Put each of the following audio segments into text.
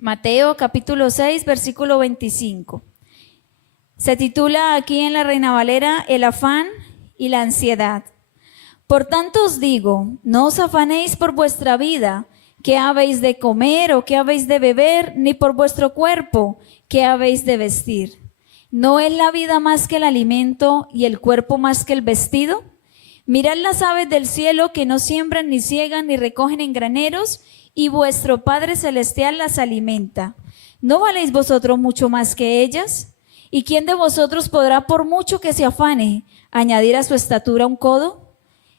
Mateo capítulo 6, versículo 25. Se titula aquí en la Reina Valera, el afán y la ansiedad. Por tanto os digo, no os afanéis por vuestra vida, qué habéis de comer o qué habéis de beber, ni por vuestro cuerpo, qué habéis de vestir. ¿No es la vida más que el alimento y el cuerpo más que el vestido? Mirad las aves del cielo que no siembran, ni ciegan, ni recogen en graneros, y vuestro Padre Celestial las alimenta. ¿No valéis vosotros mucho más que ellas? ¿Y quién de vosotros podrá, por mucho que se afane, añadir a su estatura un codo?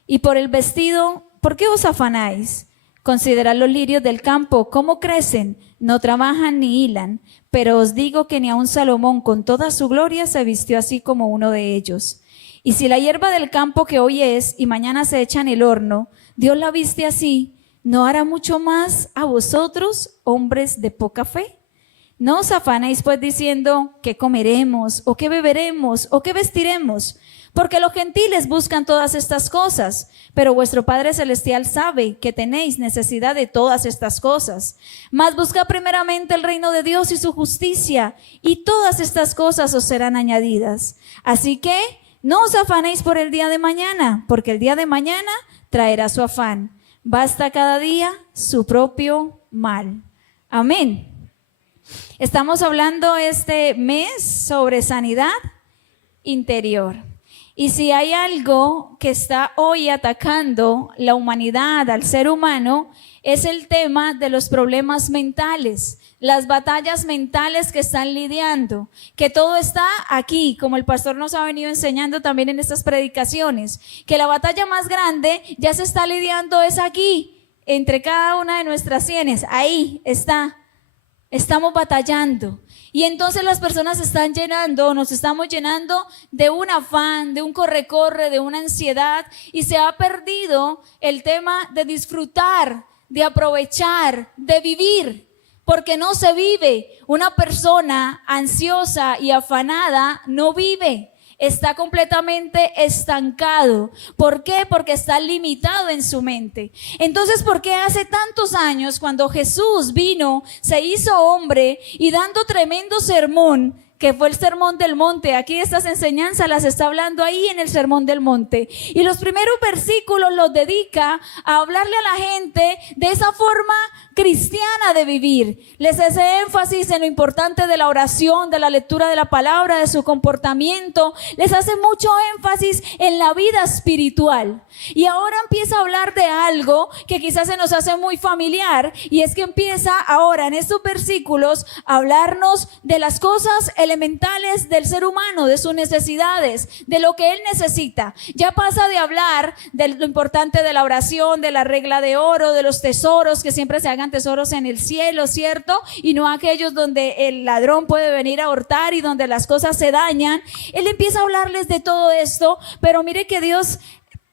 Y por el vestido, ¿por qué os afanáis? Considerad los lirios del campo, cómo crecen, no trabajan ni hilan, pero os digo que ni aun Salomón con toda su gloria se vistió así como uno de ellos. Y si la hierba del campo que hoy es y mañana se echa en el horno, Dios la viste así, ¿no hará mucho más a vosotros, hombres de poca fe? No os afanéis pues diciendo, ¿qué comeremos, o qué beberemos, o qué vestiremos? Porque los gentiles buscan todas estas cosas, pero vuestro Padre Celestial sabe que tenéis necesidad de todas estas cosas. Mas buscad primeramente el reino de Dios y su justicia, y todas estas cosas os serán añadidas. Así que no os afanéis por el día de mañana, porque el día de mañana traerá su afán. Basta cada día su propio mal. Amén. Estamos hablando este mes sobre sanidad interior. Y si hay algo que está hoy atacando la humanidad, al ser humano, es el tema de los problemas mentales, las batallas mentales que están lidiando, que todo está aquí, como el pastor nos ha venido enseñando también en estas predicaciones, que la batalla más grande ya se está lidiando es aquí, entre cada una de nuestras sienes, ahí está. Estamos batallando y entonces las personas están llenando, nos estamos llenando de un afán, de un corre-corre, de una ansiedad y se ha perdido el tema de disfrutar, de aprovechar, de vivir, porque no se vive. Una persona ansiosa y afanada no vive. Está completamente estancado. ¿Por qué? Porque está limitado en su mente. Entonces, ¿por qué hace tantos años cuando Jesús vino, se hizo hombre y dando tremendo sermón, que fue el Sermón del Monte? Aquí estas enseñanzas las está hablando ahí en el Sermón del Monte. Y los primeros versículos los dedica a hablarle a la gente de esa forma cristiana de vivir. Les hace énfasis en lo importante de la oración, de la lectura de la palabra, de su comportamiento. Les hace mucho énfasis en la vida espiritual. Y ahora empieza a hablar de algo que quizás se nos hace muy familiar, y es que empieza ahora en estos versículos a hablarnos de las cosas elementales del ser humano, de sus necesidades, de lo que él necesita. Ya pasa de hablar de lo importante de la oración, de la regla de oro, de los tesoros, que siempre se hagan tesoros en el cielo, ¿cierto? Y no aquellos donde el ladrón puede venir a hurtar y donde las cosas se dañan. Él empieza a hablarles de todo esto, pero mire que Dios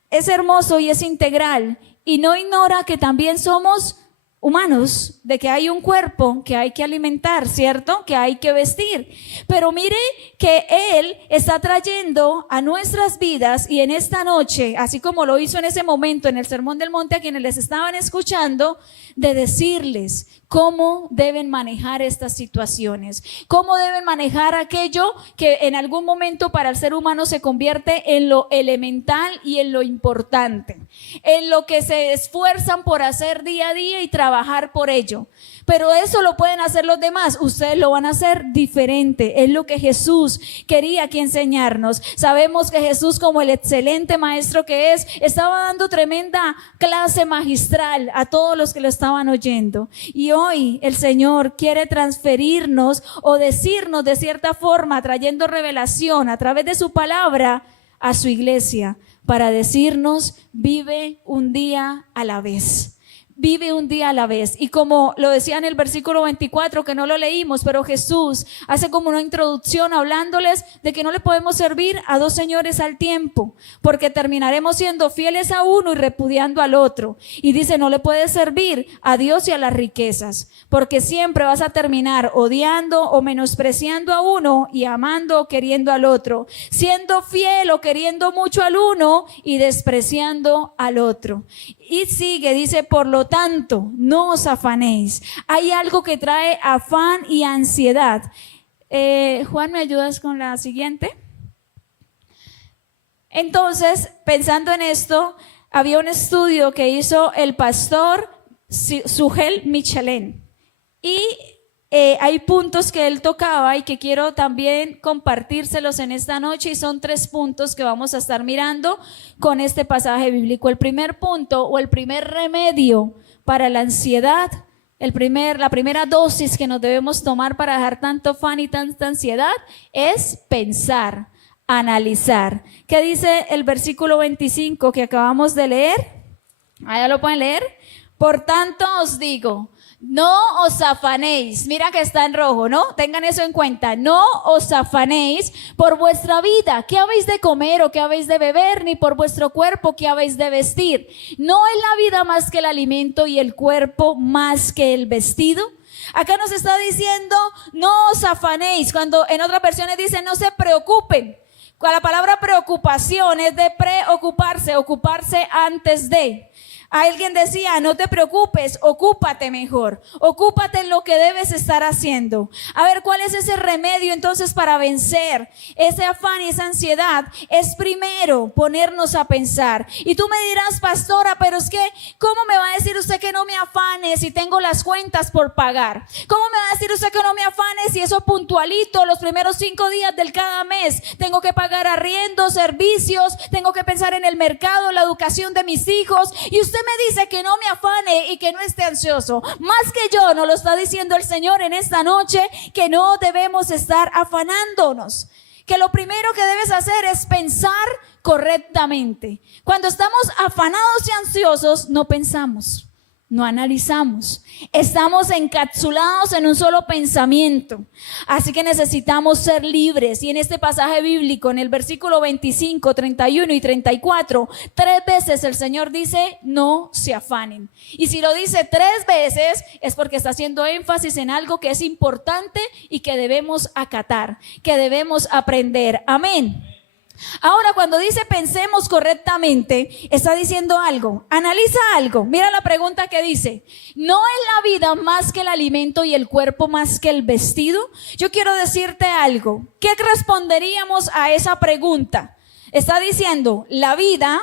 es hermoso y es integral y no ignora que también somos humanos, de que hay un cuerpo que hay que alimentar, ¿cierto? Que hay que vestir. Pero mire que Él está trayendo a nuestras vidas, y en esta noche, así como lo hizo en ese momento en el Sermón del Monte a quienes les estaban escuchando, de decirles cómo deben manejar estas situaciones, cómo deben manejar aquello que en algún momento para el ser humano se convierte en lo elemental y en lo importante, en lo que se esfuerzan por hacer día a día y trabajar por ello. Pero eso lo pueden hacer los demás, ustedes lo van a hacer diferente. Es lo que Jesús quería aquí enseñarnos. Sabemos que Jesús, como el excelente maestro que es, estaba dando tremenda clase magistral a todos los que lo estaban oyendo. Y hoy el Señor quiere transferirnos o decirnos de cierta forma, trayendo revelación a través de su palabra a su iglesia, para decirnos: vive un día a la vez. Vive un día a la vez. Y como lo decía en el versículo 24, que no lo leímos, pero Jesús hace como una introducción hablándoles de que no le podemos servir a dos señores al tiempo, porque terminaremos siendo fieles a uno y repudiando al otro. Y dice: no le puedes servir a Dios y a las riquezas, porque siempre vas a terminar odiando o menospreciando a uno y amando o queriendo al otro, siendo fiel o queriendo mucho al uno y despreciando al otro. Y sigue, dice: por lo Por tanto, no os afanéis. Hay algo que trae afán y ansiedad. Juan, ¿me ayudas con la siguiente? Entonces, pensando en esto, había un estudio que hizo el pastor Sugel Michelin y hay puntos que él tocaba y que quiero también compartírselos en esta noche, y son 3 puntos que vamos a estar mirando con este pasaje bíblico. El primer punto o el primer remedio para la ansiedad, la primera dosis que nos debemos tomar para dejar tanto afán y tanta ansiedad es pensar, analizar. ¿Qué dice el versículo 25 que acabamos de leer? Allá lo pueden leer. Por tanto os digo, no os afanéis. Mira que está en rojo, ¿no? Tengan eso en cuenta. No os afanéis por vuestra vida, qué habéis de comer o qué habéis de beber, ni por vuestro cuerpo, qué habéis de vestir. ¿No es la vida más que el alimento y el cuerpo más que el vestido? Acá nos está diciendo, no os afanéis. Cuando en otras versiones dice, no se preocupen. La palabra preocupación es de preocuparse, ocuparse antes de. Alguien decía, no te preocupes, ocúpate mejor, ocúpate en lo que debes estar haciendo. A ver, ¿cuál es ese remedio entonces para vencer ese afán y esa ansiedad? Es primero ponernos a pensar. Y tú me dirás, pastora, pero es que, ¿cómo me va a decir usted que no me afane si tengo las cuentas por pagar? ¿Cómo me va a decir usted que no me afane si eso puntualito, los primeros 5 días del cada mes, tengo que pagar arriendo, servicios, tengo que pensar en el mercado, la educación de mis hijos? Y usted me dice que no me afane y que no esté ansioso. Más que yo, nos lo está diciendo el Señor en esta noche, que no debemos estar afanándonos. Que lo primero que debes hacer es pensar correctamente. Cuando estamos afanados y ansiosos, no pensamos, no analizamos. Estamos encapsulados en un solo pensamiento. Así que necesitamos ser libres. Y en este pasaje bíblico, en el versículo 25, 31 y 34, 3 veces el Señor dice, no se afanen. Y si lo dice 3 veces, es porque está haciendo énfasis en algo que es importante y que debemos acatar, que debemos aprender. Amén. Ahora, cuando dice pensemos correctamente, está diciendo algo, analiza algo. Mira la pregunta que dice, ¿no es la vida más que el alimento y el cuerpo más que el vestido? Yo quiero decirte algo. ¿Qué responderíamos a esa pregunta? Está diciendo, la vida,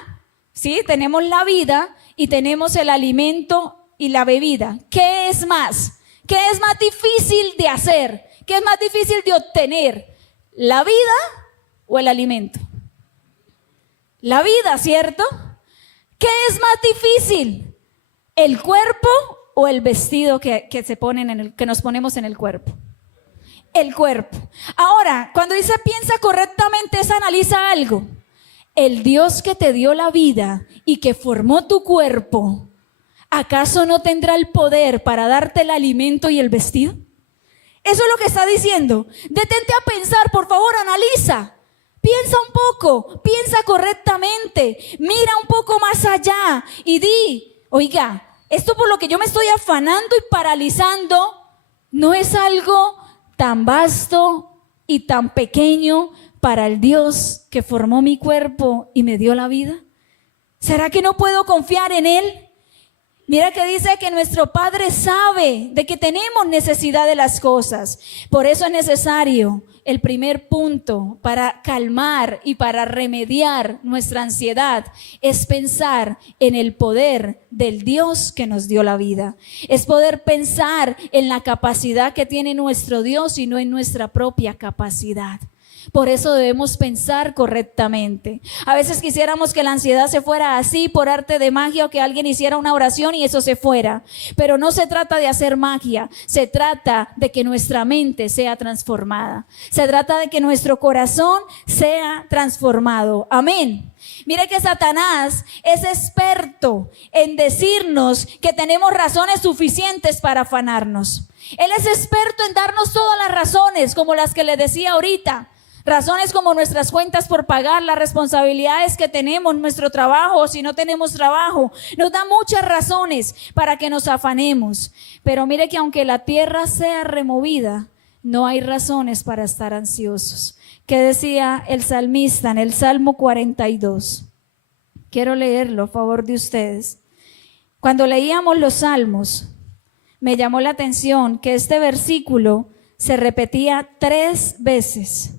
¿sí? Tenemos la vida y tenemos el alimento y la bebida. ¿Qué es más? ¿Qué es más difícil de hacer? ¿Qué es más difícil de obtener? ¿La vida o el alimento? La vida, ¿cierto? ¿Qué es más difícil? ¿El cuerpo o el vestido que se ponen que nos ponemos en el cuerpo? El cuerpo. Ahora, cuando dice piensa correctamente, es analiza algo. El Dios que te dio la vida y que formó tu cuerpo, ¿acaso no tendrá el poder para darte el alimento y el vestido? Eso es lo que está diciendo. Detente a pensar, por favor, analiza. Piensa un poco, piensa correctamente, mira un poco más allá y di, oiga, esto por lo que yo me estoy afanando y paralizando, no es algo tan vasto y tan pequeño para el Dios que formó mi cuerpo y me dio la vida. ¿Será que no puedo confiar en Él? Mira que dice que nuestro Padre sabe de que tenemos necesidad de las cosas. Por eso es necesario el primer punto para calmar y para remediar nuestra ansiedad es pensar en el poder del Dios que nos dio la vida. Es poder pensar en la capacidad que tiene nuestro Dios y no en nuestra propia capacidad. Por eso debemos pensar correctamente. A veces quisiéramos que la ansiedad se fuera así por arte de magia, o que alguien hiciera una oración y eso se fuera. Pero no se trata de hacer magia, se trata de que nuestra mente sea transformada. Se trata de que nuestro corazón sea transformado. Amén. Mire que Satanás es experto en decirnos que tenemos razones suficientes para afanarnos. Él es experto en darnos todas las razones, como las que le decía ahorita. Razones como nuestras cuentas por pagar, las responsabilidades que tenemos, nuestro trabajo, o si no tenemos trabajo. Nos da muchas razones para que nos afanemos. Pero mire que aunque la tierra sea removida, no hay razones para estar ansiosos. ¿Qué decía el salmista en el Salmo 42? Quiero leerlo a favor de ustedes. Cuando leíamos los salmos, me llamó la atención que este versículo se repetía 3 veces.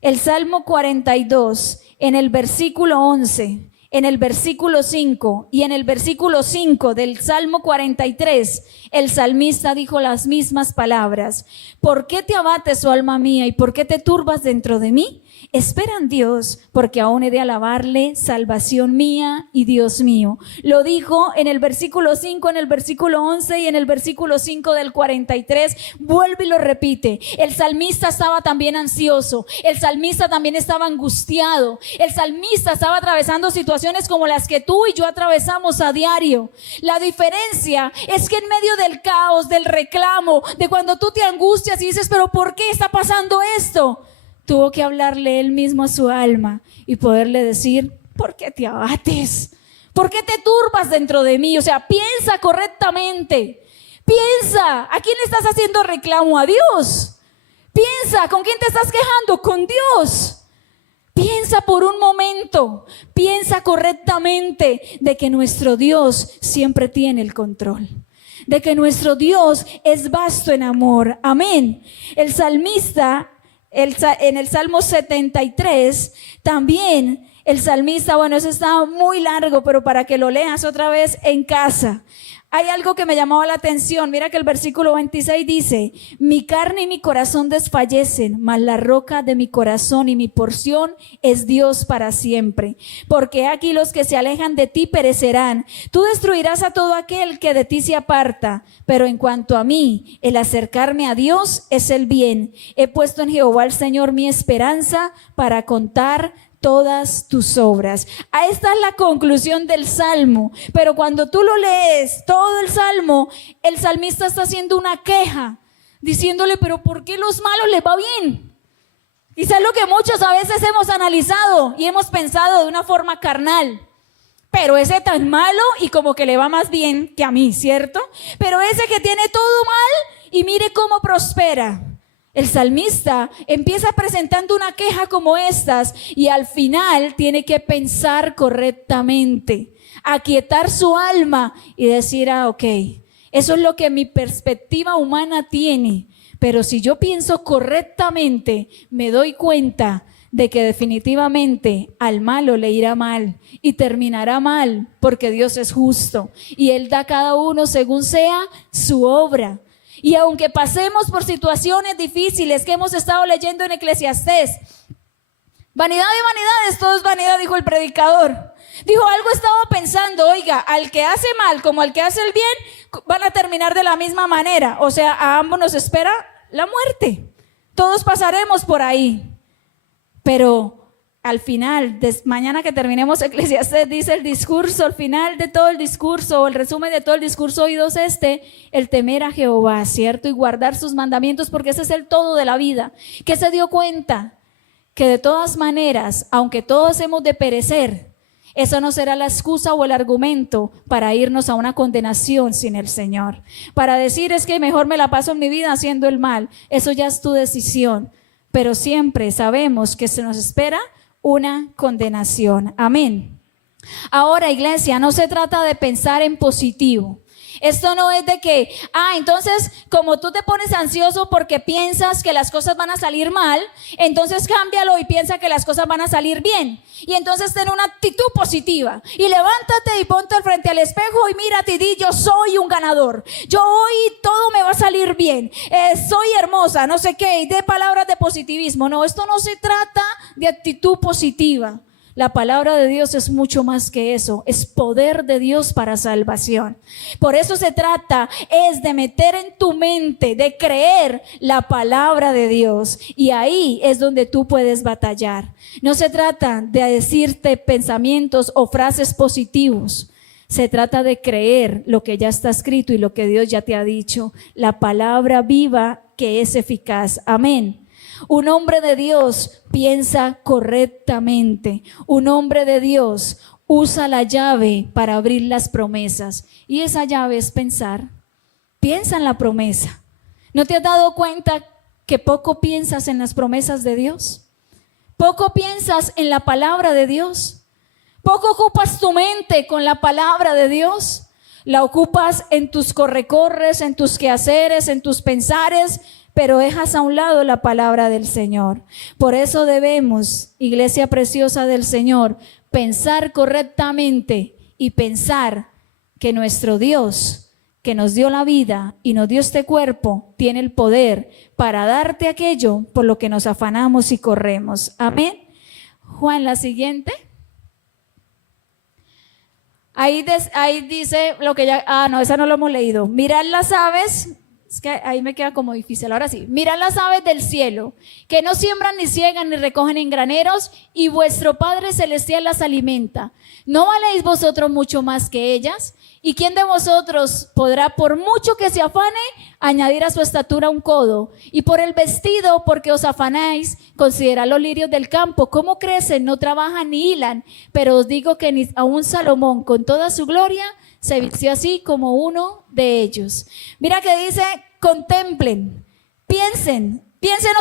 El Salmo 42, en el versículo 11, en el versículo 5 y en el versículo 5 del Salmo 43, el salmista dijo las mismas palabras. ¿Por qué te abates, oh alma mía, y por qué te turbas dentro de mí? Espera en Dios, porque aún he de alabarle, salvación mía y Dios mío. Lo dijo en el versículo 5, en el versículo 11 y en el versículo 5 del 43. Vuelve y lo repite. El salmista estaba también ansioso. El salmista también estaba angustiado. El salmista estaba atravesando situaciones como las que tú y yo atravesamos a diario. La diferencia es que en medio del caos, del reclamo, de cuando tú te angustias y dices, pero ¿por qué está pasando esto? Tuvo que hablarle él mismo a su alma y poderle decir, ¿por qué te abates? ¿Por qué te turbas dentro de mí? O sea, piensa correctamente. Piensa, ¿a quién le estás haciendo reclamo? ¿A Dios? Piensa, ¿con quién te estás quejando? Con Dios. Piensa por un momento, piensa correctamente de que nuestro Dios siempre tiene el control. De que nuestro Dios es vasto en amor. Amén. El salmista, en el Salmo 73, también el salmista, bueno, eso está muy largo, pero para que lo leas otra vez en casa. Hay algo que me llamaba la atención. Mira que el versículo 26 dice, mi carne y mi corazón desfallecen, mas la roca de mi corazón y mi porción es Dios para siempre. Porque aquí los que se alejan de ti perecerán. Tú destruirás a todo aquel que de ti se aparta. Pero en cuanto a mí, el acercarme a Dios es el bien. He puesto en Jehová el Señor mi esperanza para contar todas tus obras. Esta es la conclusión del Salmo. Pero cuando tú lo lees, todo el Salmo, el salmista está haciendo una queja, diciéndole, pero ¿por qué los malos les va bien? Quizás lo que muchos a veces hemos analizado y hemos pensado de una forma carnal. Pero ese tan malo y como que le va más bien que a mí, ¿cierto? Pero ese que tiene todo mal y mire cómo prospera. El salmista empieza presentando una queja como estas y al final tiene que pensar correctamente, aquietar su alma y decir, ok, eso es lo que mi perspectiva humana tiene, pero si yo pienso correctamente, me doy cuenta de que definitivamente al malo le irá mal y terminará mal porque Dios es justo y Él da a cada uno según sea su obra. Y aunque pasemos por situaciones difíciles que hemos estado leyendo en Eclesiastés, vanidad de vanidades, todo es vanidad, dijo el predicador. Dijo, algo estaba pensando, oiga, al que hace mal como al que hace el bien, van a terminar de la misma manera. O sea, a ambos nos espera la muerte. Todos pasaremos por ahí. Pero al final, mañana que terminemos Eclesiastés, dice el discurso, al final de todo el discurso, o el resumen de todo el discurso oídos el temer a Jehová, ¿cierto? Y guardar sus mandamientos, porque ese es el todo de la vida. Que se dio cuenta que de todas maneras, aunque todos hemos de perecer, eso no será la excusa o el argumento para irnos a una condenación sin el Señor. Para decir es que mejor me la paso en mi vida haciendo el mal, eso ya es tu decisión. Pero siempre sabemos que se nos espera una condenación. Amén. Ahora, iglesia, no se trata de pensar en positivo. Esto no es de que, entonces como tú te pones ansioso porque piensas que las cosas van a salir mal, entonces cámbialo y piensa que las cosas van a salir bien. Y entonces ten una actitud positiva y levántate y ponte al frente al espejo y mírate y di, yo soy un ganador. Yo hoy todo me va a salir bien. Soy hermosa, no sé qué, y de palabras de positivismo. No, esto no se trata de actitud positiva. La palabra de Dios es mucho más que eso, es poder de Dios para salvación. Por eso se trata, es de meter en tu mente, de creer la palabra de Dios. Y ahí es donde tú puedes batallar. No se trata de decirte pensamientos o frases positivos. Se trata de creer lo que ya está escrito y lo que Dios ya te ha dicho. La palabra viva que es eficaz. Amén. Un hombre de Dios piensa correctamente. Un hombre de Dios usa la llave para abrir las promesas. Y esa llave es pensar. Piensa en la promesa. ¿No te has dado cuenta que poco piensas en las promesas de Dios? Poco piensas en la palabra de Dios. Poco ocupas tu mente con la palabra de Dios. La ocupas en tus correcorres, en tus quehaceres, en tus pensares, pero dejas a un lado la palabra del Señor. Por eso debemos, iglesia preciosa del Señor, pensar correctamente y pensar que nuestro Dios, que nos dio la vida y nos dio este cuerpo, tiene el poder para darte aquello por lo que nos afanamos y corremos. Amén. Juan, la siguiente. Ahí dice lo que ya... no, esa no lo hemos leído. Mirad las aves... Es que ahí me queda como difícil. Ahora sí. Mirad las aves del cielo, que no siembran, ni ciegan, ni recogen en graneros, y vuestro Padre Celestial las alimenta. ¿No valéis vosotros mucho más que ellas? ¿Y quién de vosotros podrá, por mucho que se afane, añadir a su estatura un codo? Y por el vestido, porque os afanáis, considerad los lirios del campo, cómo crecen, no trabajan ni hilan. Pero os digo que ni aun Salomón, con toda su gloria, se vistió así como uno de ellos. Mira que dice, contemplen, piensen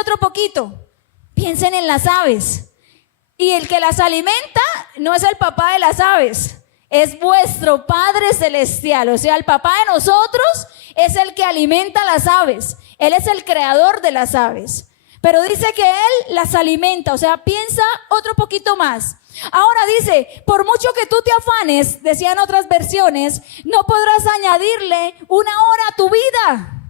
otro poquito, piensen en las aves. Y el que las alimenta no es el papá de las aves, es vuestro Padre Celestial. O sea, el papá de nosotros es el que alimenta las aves. Él es el creador de las aves. Pero dice que Él las alimenta. O sea, piensa otro poquito más. Ahora dice, por mucho que tú te afanes, decían otras versiones, no podrás añadirle una hora a tu vida.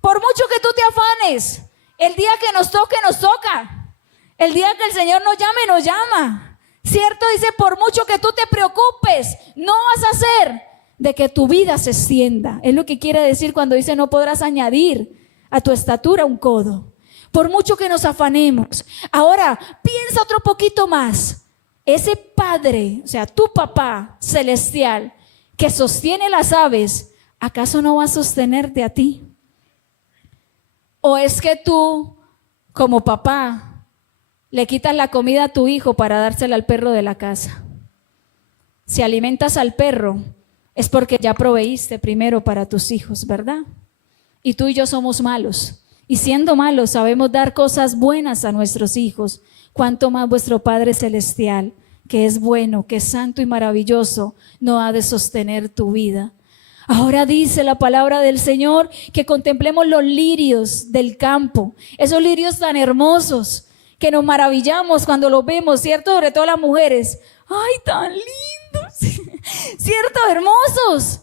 Por mucho que tú te afanes, el día que nos toque, nos toca. El día que el Señor nos llame, nos llama. ¿Cierto? Dice, por mucho que tú te preocupes, no vas a hacer de que tu vida se extienda. Es lo que quiere decir cuando dice, no podrás añadir a tu estatura un codo. Por mucho que nos afanemos. Ahora, piensa otro poquito más. Ese Padre, o sea, tu papá celestial, que sostiene las aves, ¿acaso no va a sostenerte a ti? ¿O es que tú, como papá, le quitas la comida a tu hijo para dársela al perro de la casa? Si alimentas al perro, es porque ya proveíste primero para tus hijos, ¿verdad? Y tú y yo somos malos. Y siendo malos, sabemos dar cosas buenas a nuestros hijos. Cuánto más vuestro Padre Celestial, que es bueno, que es santo y maravilloso, no ha de sostener tu vida. Ahora dice la palabra del Señor que contemplemos los lirios del campo, esos lirios tan hermosos que nos maravillamos cuando los vemos, ¿cierto? Sobre todo las mujeres. ¡Ay, tan lindos! ¿Cierto? Hermosos.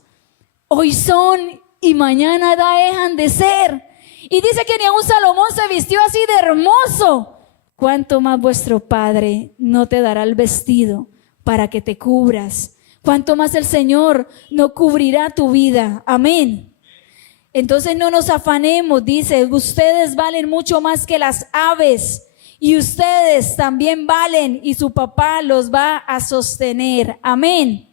Hoy son y mañana dejan de ser. Y dice que ni aun Salomón se vistió así de hermoso. ¿Cuánto más vuestro Padre no te dará el vestido para que te cubras? ¿Cuánto más el Señor no cubrirá tu vida? Amén. Entonces no nos afanemos, dice, ustedes valen mucho más que las aves y ustedes también valen y su papá los va a sostener. Amén.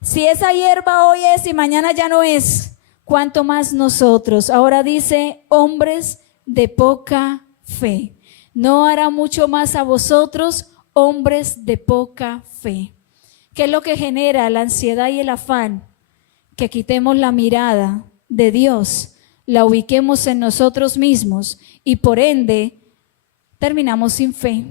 Si esa hierba hoy es y mañana ya no es, ¿cuánto más nosotros? Ahora dice, hombres de poca fe. ¿No hará mucho más a vosotros, hombres de poca fe? ¿Qué es lo que genera la ansiedad y el afán? Que quitemos la mirada de Dios, la ubiquemos en nosotros mismos y por ende terminamos sin fe.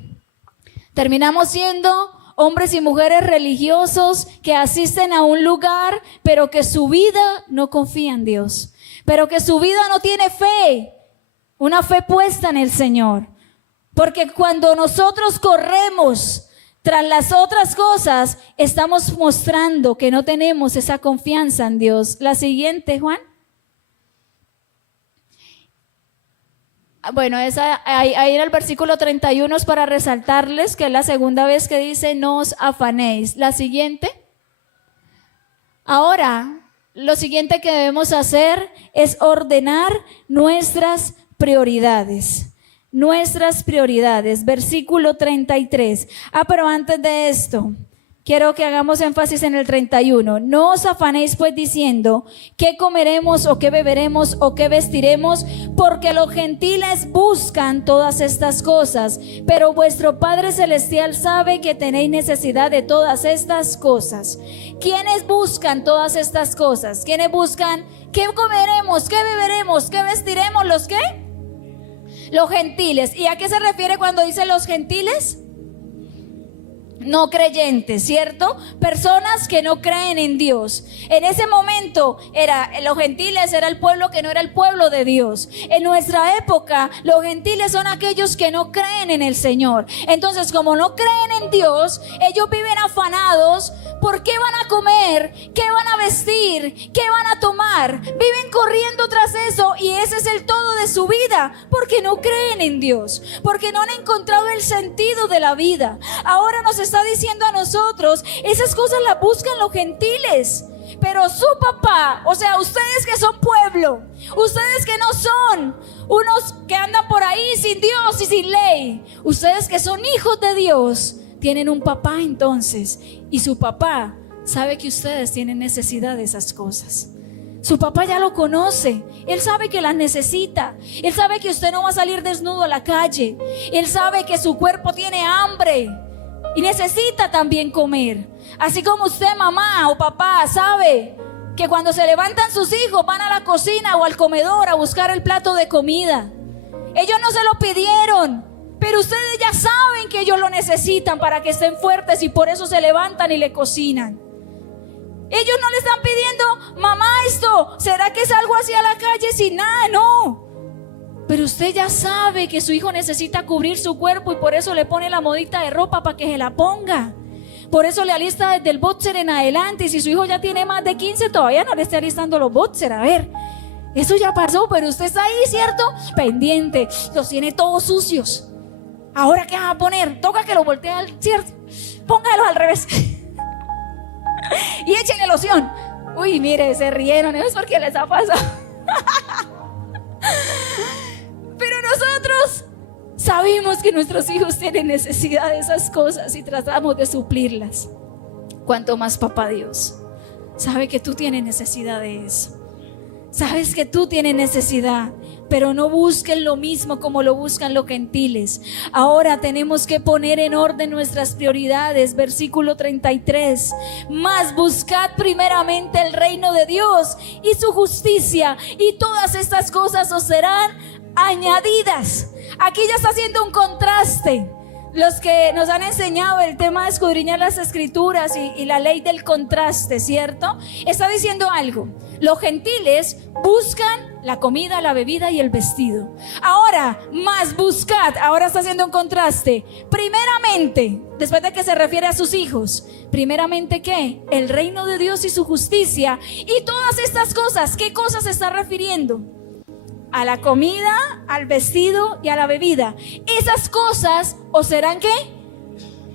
Terminamos siendo hombres y mujeres religiosos que asisten a un lugar, pero que su vida no confía en Dios, pero que su vida no tiene fe, una fe puesta en el Señor. Porque cuando nosotros corremos tras las otras cosas, estamos mostrando que no tenemos esa confianza en Dios. La siguiente, Juan. Bueno, ahí en el versículo 31 es para resaltarles que es la segunda vez que dice no os afanéis. La siguiente. Ahora, lo siguiente que debemos hacer es ordenar nuestras prioridades. Nuestras prioridades, versículo 33. Pero antes de esto, quiero que hagamos énfasis en el 31. No os afanéis pues diciendo, ¿qué comeremos o qué beberemos o qué vestiremos? Porque los gentiles buscan todas estas cosas, pero vuestro Padre Celestial sabe que tenéis necesidad de todas estas cosas. ¿Quiénes buscan todas estas cosas? ¿Quiénes buscan qué comeremos, qué beberemos, qué vestiremos? ¿Los qué? Los gentiles. ¿Y a qué se refiere cuando dice los gentiles? no creyentes, ¿cierto? Personas que no creen en Dios. En ese momento los gentiles era el pueblo que no era el pueblo de Dios. En nuestra época, los gentiles son aquellos que no creen en el Señor. Entonces, como no creen en Dios, ellos viven afanados por qué van a comer, qué van a vestir, qué van a tomar. Viven corriendo tras eso y ese es el todo de su vida, porque no creen en Dios, porque no han encontrado el sentido de la vida. Ahora nos está diciendo a nosotros, esas cosas las buscan los gentiles, pero su papá, o sea, ustedes que son pueblo, ustedes que no son unos que andan por ahí sin Dios y sin ley, ustedes que son hijos de Dios, tienen un papá entonces, y su papá sabe que ustedes tienen necesidad de esas cosas. Su papá ya lo conoce, él sabe que las necesita, él sabe que usted no va a salir desnudo a la calle, él sabe que su cuerpo tiene hambre y necesita también comer. Así como usted, mamá o papá, sabe que cuando se levantan sus hijos van a la cocina o al comedor a buscar el plato de comida. Ellos no se lo pidieron, pero ustedes ya saben que ellos lo necesitan para que estén fuertes y por eso se levantan y le cocinan. Ellos no le están pidiendo, mamá, esto, ¿será que salgo así a la calle sin nada? No. Pero usted ya sabe que su hijo necesita cubrir su cuerpo y por eso le pone la modita de ropa para que se la ponga. Por eso le alista desde el boxer en adelante. Y si su hijo ya tiene más de 15, todavía no le está alistando los boxer. A ver, eso ya pasó, pero usted está ahí, ¿cierto? Pendiente, los tiene todos sucios. ¿Ahora qué va a poner? Toca que lo voltee, ¿cierto? Póngalos al revés. Y échenle loción. Uy, mire, se rieron, es porque les ha pasado. Pero nosotros sabemos que nuestros hijos tienen necesidad de esas cosas y tratamos de suplirlas. Cuanto más papá Dios sabe que tú tienes necesidad de eso. Sabes que tú tienes necesidad, pero no busquen lo mismo como lo buscan los gentiles. Ahora tenemos que poner en orden nuestras prioridades. Versículo 33. Mas buscad primeramente el reino de Dios y su justicia, y todas estas cosas os serán añadidas. Aquí ya está haciendo un contraste. Los que nos han enseñado el tema de escudriñar las escrituras y la ley del contraste, ¿cierto? Está diciendo algo. Los gentiles buscan la comida, la bebida y el vestido. Ahora, más buscad, ahora está haciendo un contraste. Primeramente, después de que se refiere a sus hijos, primeramente, ¿qué? El reino de Dios y su justicia. Y todas estas cosas, ¿qué cosas se está refiriendo? A la comida, al vestido y a la bebida. Esas cosas os serán ¿qué?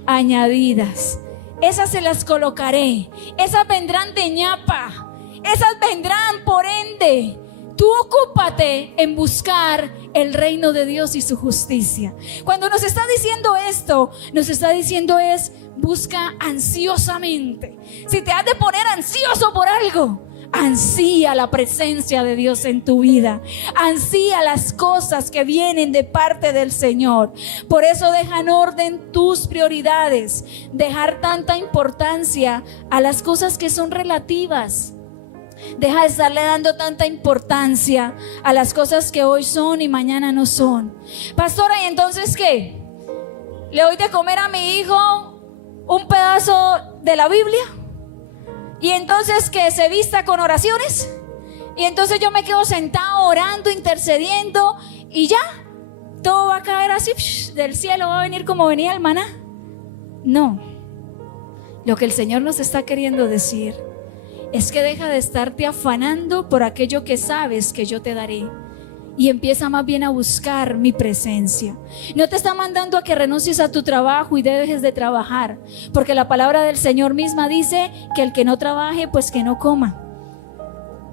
Añadidas. Esas se las colocaré. Esas vendrán de ñapa. Esas vendrán por ende. Tú ocúpate en buscar el reino de Dios y su justicia. Cuando nos está diciendo esto, nos está diciendo es busca ansiosamente. Si te has de poner ansioso por algo, ansía la presencia de Dios en tu vida. Ansía las cosas que vienen de parte del Señor. Por eso deja en orden tus prioridades. Dejar tanta importancia a las cosas que son relativas. Deja de estarle dando tanta importancia a las cosas que hoy son y mañana no son. Pastora, ¿y entonces qué? ¿Le doy de comer a mi hijo un pedazo de la Biblia? Y entonces que se vista con oraciones. Y entonces yo me quedo sentado orando, intercediendo. Y ya, todo va a caer así del cielo, va a venir como venía el maná. No. Lo que el Señor nos está queriendo decir es que deja de estarte afanando por aquello que sabes que yo te daré. Y empieza más bien a buscar mi presencia. No te está mandando a que renuncies a tu trabajo y dejes de trabajar, porque la palabra del Señor misma dice que el que no trabaje, pues que no coma.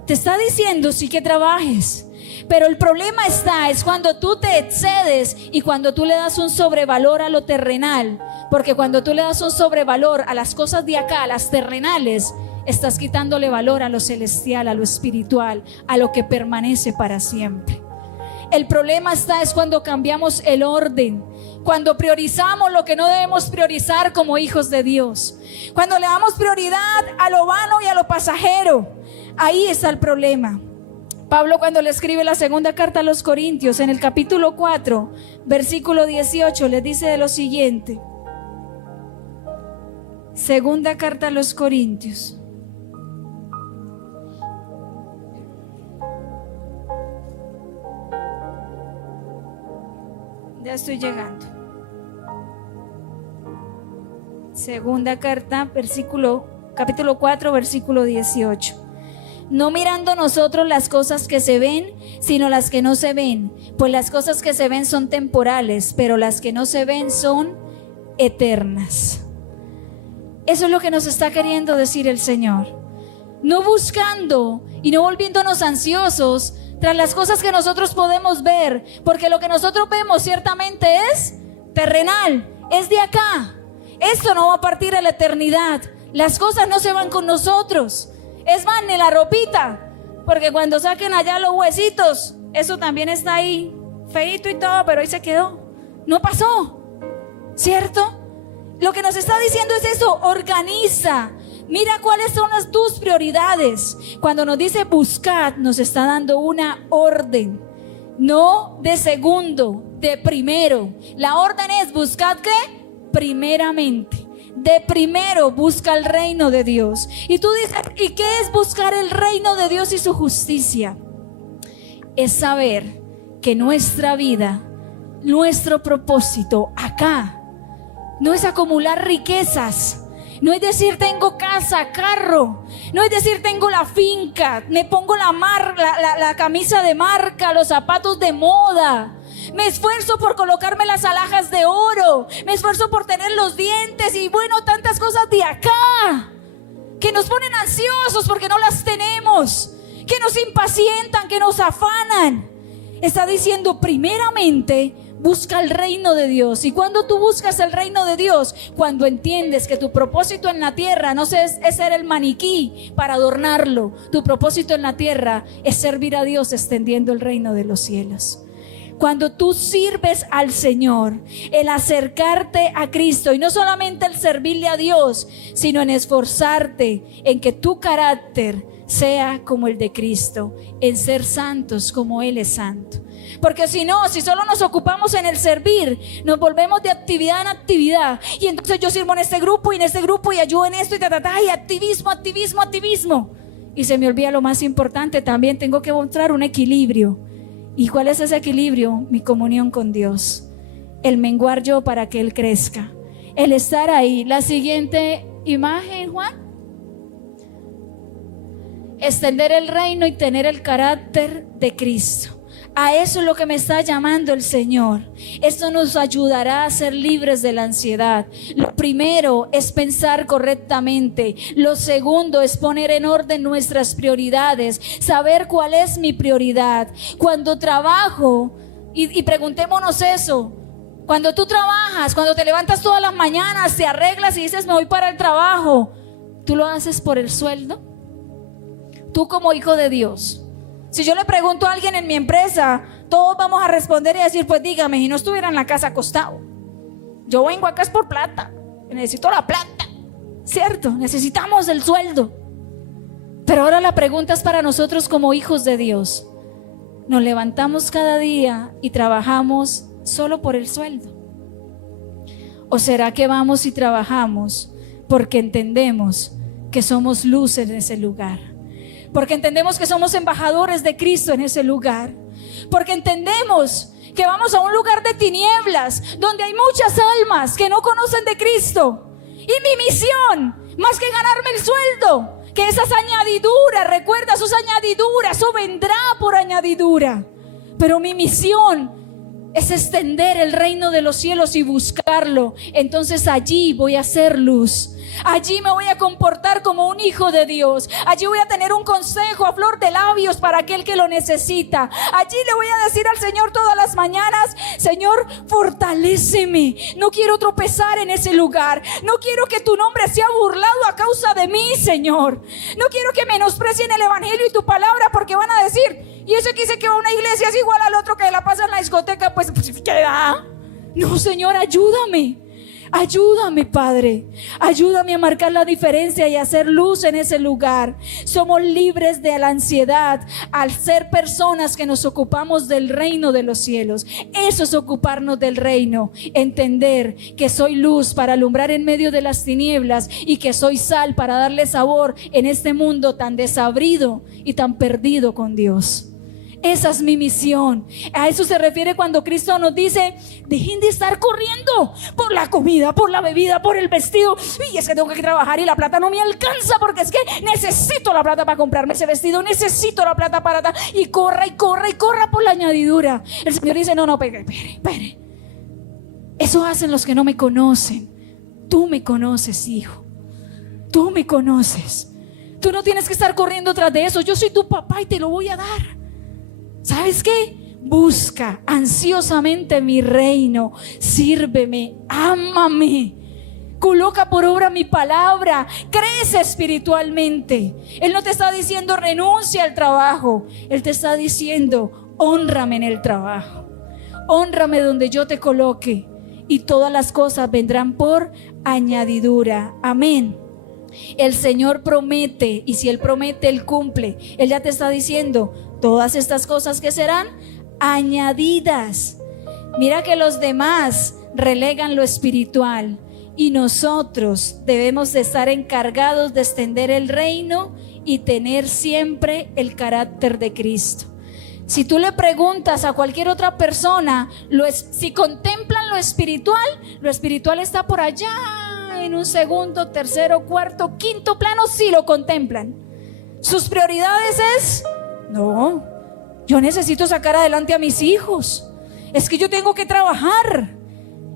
Te está diciendo sí que trabajes, pero el problema es cuando tú te excedes y cuando tú le das un sobrevalor a lo terrenal, porque cuando tú le das un sobrevalor a las cosas de acá, a las terrenales, estás quitándole valor a lo celestial, a lo espiritual, a lo que permanece para siempre. El problema es cuando cambiamos el orden, cuando priorizamos lo que no debemos priorizar como hijos de Dios, cuando le damos prioridad a lo vano y a lo pasajero. Ahí está el problema. Pablo, cuando le escribe la segunda carta a los Corintios, en el capítulo 4, versículo 18, les dice de lo siguiente: Segunda carta a los Corintios. Ya estoy llegando. Segunda carta, capítulo 4, versículo 18. No mirando nosotros las cosas que se ven, sino las que no se ven, pues las cosas que se ven son temporales, pero las que no se ven son eternas. Eso es lo que nos está queriendo decir el Señor. No buscando y no volviéndonos ansiosos tras las cosas que nosotros podemos ver, porque lo que nosotros vemos ciertamente es terrenal, es de acá. Esto no va a partir a la eternidad. Las cosas no se van con nosotros. Es más, ni la ropita, porque cuando saquen allá los huesitos, eso también está ahí, feíto y todo, pero ahí se quedó. No pasó, ¿cierto? Lo que nos está diciendo es eso: organiza. Mira cuáles son tus prioridades. Cuando nos dice buscad, nos está dando una orden, no de segundo, de primero. La orden es buscad ¿qué? Primeramente. De primero busca el reino de Dios. Y tú dices, ¿y qué es buscar el reino de Dios y su justicia? Es saber que nuestra vida, nuestro propósito acá, no es acumular riquezas. No es decir tengo casa, carro. No es decir tengo la finca, me pongo la camisa de marca, los zapatos de moda. Me esfuerzo por colocarme las alhajas de oro. Me esfuerzo por tener los dientes y bueno, tantas cosas de acá que nos ponen ansiosos porque no las tenemos, que nos impacientan, que nos afanan. Está diciendo primeramente busca el reino de Dios. Y cuando tú buscas el reino de Dios, cuando entiendes que tu propósito en la tierra no es ser el maniquí para adornarlo, tu propósito en la tierra es servir a Dios extendiendo el reino de los cielos. Cuando tú sirves al Señor, el acercarte a Cristo, y no solamente el servirle a Dios, sino en esforzarte en que tu carácter sea como el de Cristo, en ser santos como Él es santo. Porque si solo nos ocupamos en el servir, nos volvemos de actividad en actividad. Y entonces yo sirvo en este grupo y en este grupo y ayudo en esto y activismo. Y se me olvida lo más importante, también tengo que mostrar un equilibrio. ¿Y cuál es ese equilibrio? Mi comunión con Dios. El menguar yo para que Él crezca. El estar ahí. La siguiente imagen, Juan. Extender el reino y tener el carácter de Cristo. A eso es lo que me está llamando el Señor. Esto nos ayudará a ser libres de la ansiedad. Lo primero es pensar correctamente. Lo segundo es poner en orden nuestras prioridades. Saber cuál es mi prioridad. Cuando trabajo, y preguntémonos eso. Cuando tú trabajas, cuando te levantas todas las mañanas, te arreglas y dices me voy para el trabajo, ¿tú lo haces por el sueldo? Tú como hijo de Dios. Si yo le pregunto a alguien en mi empresa, todos vamos a responder y decir, pues dígame, si no estuviera en la casa acostado. Yo vengo acá es por plata, necesito la plata, ¿cierto? Necesitamos el sueldo. Pero ahora la pregunta es para nosotros como hijos de Dios. ¿Nos levantamos cada día y trabajamos solo por el sueldo? ¿O será que vamos y trabajamos porque entendemos que somos luz en ese lugar? Porque entendemos que somos embajadores de Cristo en ese lugar. Porque entendemos que vamos a un lugar de tinieblas, donde hay muchas almas que no conocen de Cristo. Y mi misión, más que ganarme el sueldo, que esas añadiduras, recuerda sus añadiduras, eso vendrá por añadidura. Pero mi misión es extender el reino de los cielos y buscarlo. Entonces allí voy a ser luz. Allí me voy a comportar como un hijo de Dios. Allí voy a tener un consejo a flor de labios para aquel que lo necesita. Allí le voy a decir al Señor todas las mañanas, Señor, fortaléceme. No quiero tropezar en ese lugar. No quiero que tu nombre sea burlado a causa de mí, Señor. No quiero que menosprecien el evangelio y tu palabra, porque van a decir, y ese que dice que va a una iglesia es igual al otro que la pasa en la discoteca, pues ¿qué da? No, Señor, ayúdame. Ayúdame, Padre. Ayúdame a marcar la diferencia y a hacer luz en ese lugar. Somos libres de la ansiedad al ser personas que nos ocupamos del reino de los cielos. Eso es ocuparnos del reino. Entender que soy luz para alumbrar en medio de las tinieblas y que soy sal para darle sabor en este mundo tan desabrido y tan perdido con Dios. Esa es mi misión. A eso se refiere cuando Cristo nos dice: dejen de estar corriendo por la comida, por la bebida, por el vestido. Y es que tengo que trabajar y la plata no me alcanza, porque es que necesito la plata para comprarme ese vestido, necesito la plata para... Y corra y corra y corra por la añadidura. El Señor dice: no, espere. Eso hacen los que no me conocen. Tú me conoces, hijo. Tú me conoces. Tú no tienes que estar corriendo tras de eso. Yo soy tu papá y te lo voy a dar. ¿Sabes qué? Busca ansiosamente mi reino, sírveme, ámame, coloca por obra mi palabra, crece espiritualmente. Él no te está diciendo renuncia al trabajo, Él te está diciendo hónrame en el trabajo, hónrame donde yo te coloque y todas las cosas vendrán por añadidura. Amén. El Señor promete, y si Él promete, Él cumple. Él ya te está diciendo todas estas cosas que serán añadidas. Mira que los demás relegan lo espiritual y nosotros debemos de estar encargados de extender el reino y tener siempre el carácter de Cristo. Si tú le preguntas a cualquier otra persona si contemplan lo espiritual está por allá en un segundo, tercero, cuarto, quinto plano. Si lo contemplan, sus prioridades es: no, yo necesito sacar adelante a mis hijos, es que yo tengo que trabajar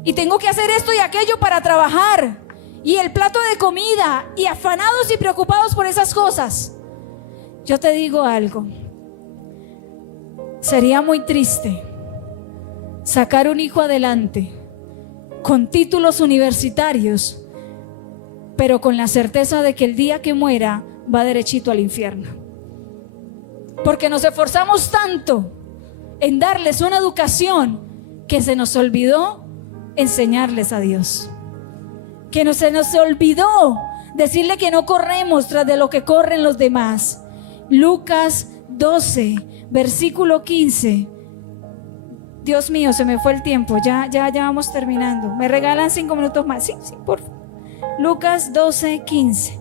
y tengo que hacer esto y aquello para trabajar, y el plato de comida, y afanados y preocupados por esas cosas. Yo te digo algo, sería muy triste sacar un hijo adelante con títulos universitarios, pero con la certeza de que el día que muera va derechito al infierno. Porque nos esforzamos tanto en darles una educación que se nos olvidó enseñarles a Dios. Que se nos olvidó decirle que no corremos tras de lo que corren los demás. Lucas 12, versículo 15. Dios mío, se me fue el tiempo. Ya vamos terminando. ¿Me regalan 5 minutos más? Sí, por favor. Lucas 12, 15.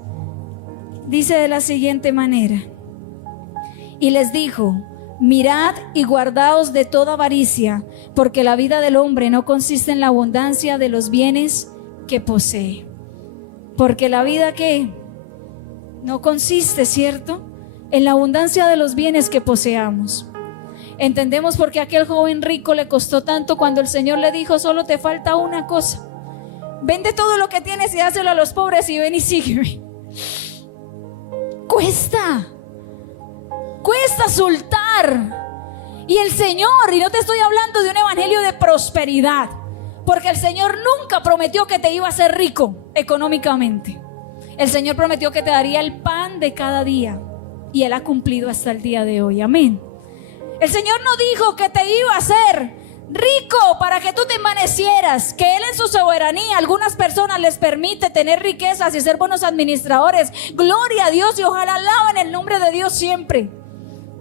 Dice de la siguiente manera: y les dijo: mirad y guardaos de toda avaricia, porque la vida del hombre no consiste en la abundancia de los bienes que posee. Porque la vida que no consiste, ¿cierto?, en la abundancia de los bienes que poseamos. Entendemos por qué a aquel joven rico le costó tanto cuando el Señor le dijo: solo te falta una cosa, vende todo lo que tienes y dáselo a los pobres y ven y sígueme. Cuesta soltar. Y el Señor, y no te estoy hablando de un evangelio de prosperidad, porque el Señor nunca prometió que te iba a hacer rico económicamente. El Señor prometió que te daría el pan de cada día, y Él ha cumplido hasta el día de hoy. Amén. El Señor no dijo que te iba a hacer rico para que tú te envanecieras, que Él en su soberanía a algunas personas les permite tener riquezas y ser buenos administradores. Gloria a Dios, y ojalá alaben el nombre de Dios siempre.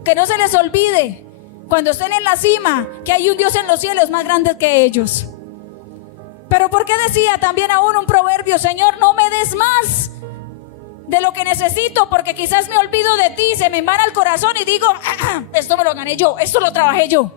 Que no se les olvide cuando estén en la cima que hay un Dios en los cielos más grande que ellos. Pero ¿por qué decía también aún un proverbio: Señor, no me des más de lo que necesito, porque quizás me olvido de ti, se me embana el corazón y digo: esto me lo gané yo, esto lo trabajé yo.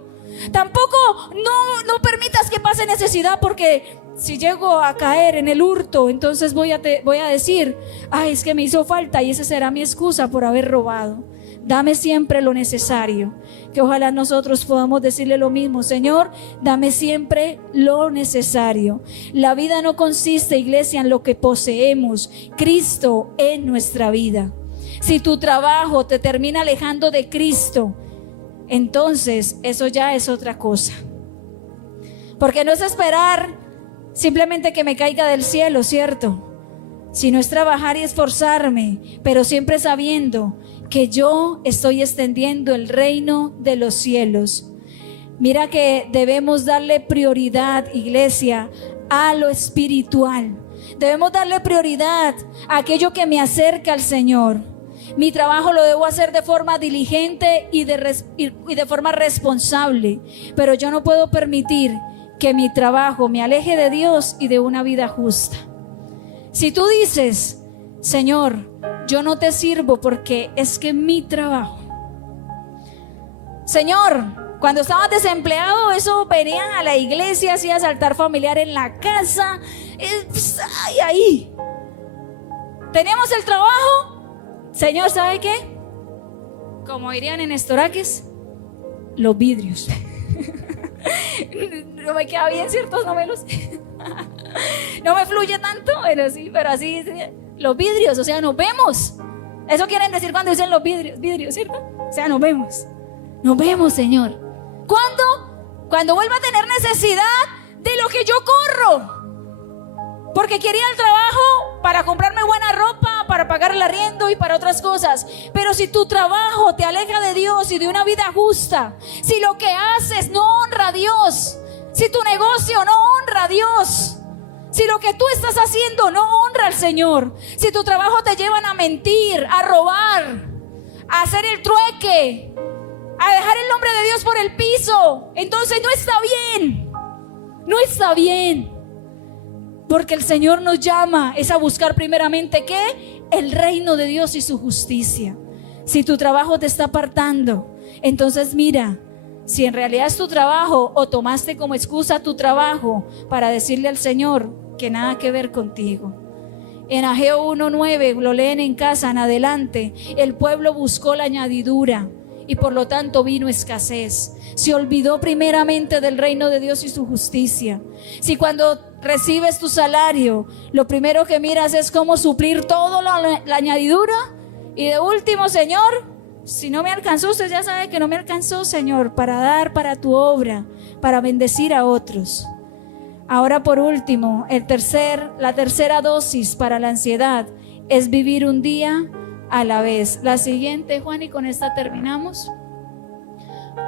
Tampoco no permitas que pase necesidad, porque si llego a caer en el hurto, entonces voy a decir: es que me hizo falta, y esa será mi excusa por haber robado. Dame siempre lo necesario. Que ojalá nosotros podamos decirle lo mismo: Señor, dame siempre lo necesario. La vida no consiste, iglesia, en lo que poseemos. Cristo en nuestra vida. Si tu trabajo te termina alejando de Cristo, entonces eso ya es otra cosa. Porque no es esperar simplemente que me caiga del cielo, ¿cierto? Sino es trabajar y esforzarme, pero siempre sabiendo que yo estoy extendiendo el reino de los cielos. Mira que debemos darle prioridad, iglesia, a lo espiritual. Debemos darle prioridad a aquello que me acerca al Señor. Mi trabajo lo debo hacer de forma diligente y de forma responsable, pero yo no puedo permitir que mi trabajo me aleje de Dios y de una vida justa. Si tú dices, Señor, yo no te sirvo porque es que mi trabajo. Señor, cuando estabas desempleado, eso venían a la iglesia, hacías altar familiar en la casa. Ahí. Tenemos el trabajo. Señor, ¿sabe qué? Como dirían en Estoraques, los vidrios. No me queda bien, ¿cierto? No me fluye tanto, pero así, los vidrios, o sea, nos vemos. Eso quieren decir cuando dicen los vidrios, ¿cierto? O sea, nos vemos, Señor. ¿Cuándo? Cuando vuelva a tener necesidad de lo que yo corro. Porque quería el trabajo para comprarme buena ropa, para pagar el arriendo y para otras cosas. Pero si tu trabajo te aleja de Dios y de una vida justa, si lo que haces no honra a Dios, si tu negocio no honra a Dios, si lo que tú estás haciendo no honra al Señor, si tu trabajo te llevan a mentir, a robar, a hacer el trueque, a dejar el nombre de Dios por el piso, entonces no está bien. No está bien. Porque el Señor nos llama es a buscar primeramente ¿qué? El reino de Dios y su justicia. Si tu trabajo te está apartando, entonces mira, si en realidad es tu trabajo o tomaste como excusa tu trabajo para decirle al Señor que nada que ver contigo. En Ageo 1:9, lo leen en casa en adelante, el pueblo buscó la añadidura y por lo tanto vino escasez. Se olvidó primeramente del reino de Dios y su justicia. Si cuando recibes tu salario, lo primero que miras es cómo suplir todo la añadidura, y de último, Señor, si no me alcanzó, usted ya sabe que no me alcanzó, Señor, para dar para tu obra, para bendecir a otros. Ahora por último, la tercera dosis para la ansiedad es vivir un día a la vez. La siguiente, Juan, y con esta terminamos.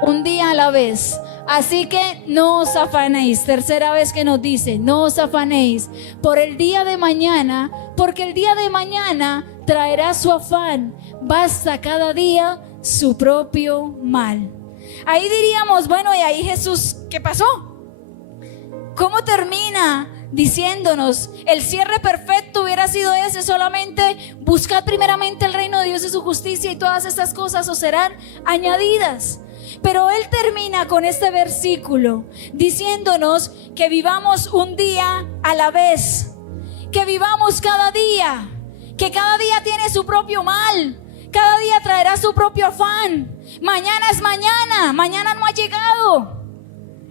Un día a la vez. Así que no os afanéis. Tercera vez que nos dice, no os afanéis por el día de mañana, porque el día de mañana traerá su afán. Basta cada día su propio mal. Ahí diríamos, bueno, y ahí Jesús, ¿qué pasó? ¿Cómo termina? Diciéndonos, el cierre perfecto hubiera sido ese, solamente buscad primeramente el reino de Dios y su justicia y todas estas cosas os serán añadidas. Pero Él termina con este versículo diciéndonos que vivamos un día a la vez, que vivamos cada día, que cada día tiene su propio mal, cada día traerá su propio afán. Mañana es mañana, mañana no ha llegado.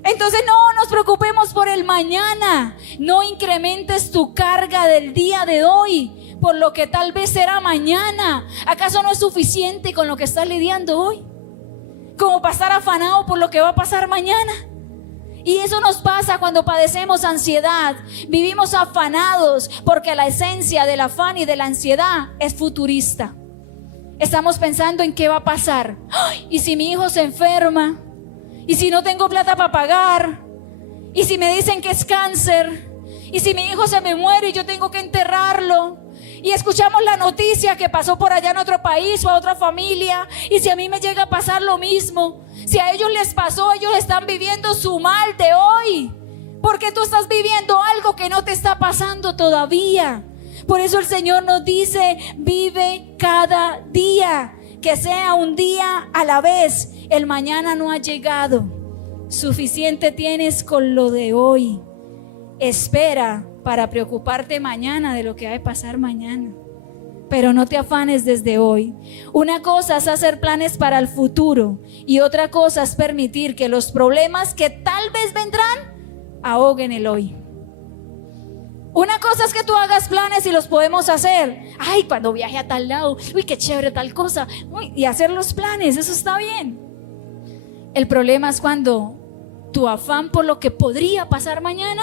Entonces no nos preocupemos por el mañana, no incrementes tu carga del día de hoy por lo que tal vez será mañana. ¿Acaso no es suficiente con lo que estás lidiando hoy como para estar afanado por lo que va a pasar mañana? Y eso nos pasa cuando padecemos ansiedad. Vivimos afanados porque la esencia del afán y de la ansiedad es futurista. Estamos pensando en qué va a pasar. ¡Ay! ¿Y si mi hijo se enferma? ¿Y si no tengo plata para pagar? ¿Y si me dicen que es cáncer? ¿Y si mi hijo se me muere y yo tengo que enterrarlo? Y escuchamos la noticia que pasó por allá en otro país o a otra familia. Y si a mí me llega a pasar lo mismo, si a ellos les pasó, ellos están viviendo su mal de hoy, porque tú estás viviendo algo que no te está pasando todavía. Por eso el Señor nos dice, vive cada día, que sea un día a la vez. El mañana no ha llegado. Suficiente tienes con lo de hoy. Espera para preocuparte mañana de lo que va a pasar mañana. Pero no te afanes desde hoy. Una cosa es hacer planes para el futuro y otra cosa es permitir que los problemas que tal vez vendrán ahoguen el hoy. Una cosa es que tú hagas planes y los podemos hacer. Ay, cuando viaje a tal lado, uy, qué chévere tal cosa. Uy, y hacer los planes, eso está bien. El problema es cuando tu afán por lo que podría pasar mañana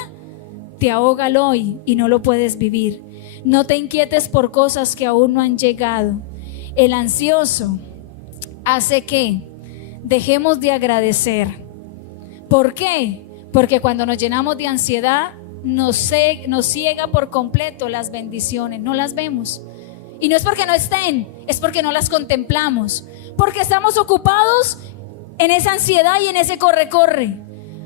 te ahoga el hoy y no lo puedes vivir. No te inquietes por cosas que aún no han llegado. El ansioso hace que dejemos de agradecer. ¿Por qué? Porque cuando nos llenamos de ansiedad, nos ciega por completo las bendiciones, no las vemos. Y no es porque no estén, es porque no las contemplamos, porque estamos ocupados en esa ansiedad y en ese corre-corre.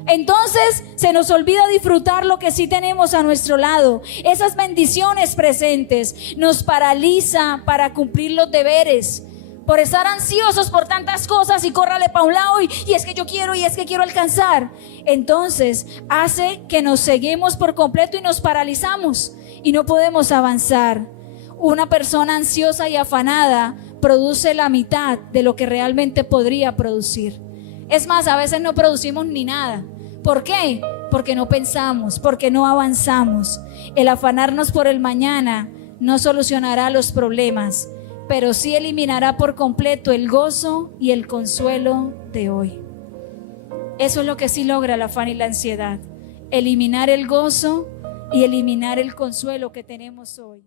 Entonces se nos olvida disfrutar lo que sí tenemos a nuestro lado. Esas bendiciones presentes nos paraliza para cumplir los deberes, por estar ansiosos por tantas cosas y córrale para un lado y es que yo quiero y es que quiero alcanzar. Entonces hace que nos ceguemos por completo y nos paralizamos y no podemos avanzar. Una persona ansiosa y afanada produce la mitad de lo que realmente podría producir. Es más, a veces no producimos ni nada. ¿Por qué? Porque no pensamos, porque no avanzamos. El afanarnos por el mañana no solucionará los problemas, pero sí eliminará por completo el gozo y el consuelo de hoy. Eso es lo que sí logra el afán y la ansiedad: eliminar el gozo y eliminar el consuelo que tenemos hoy.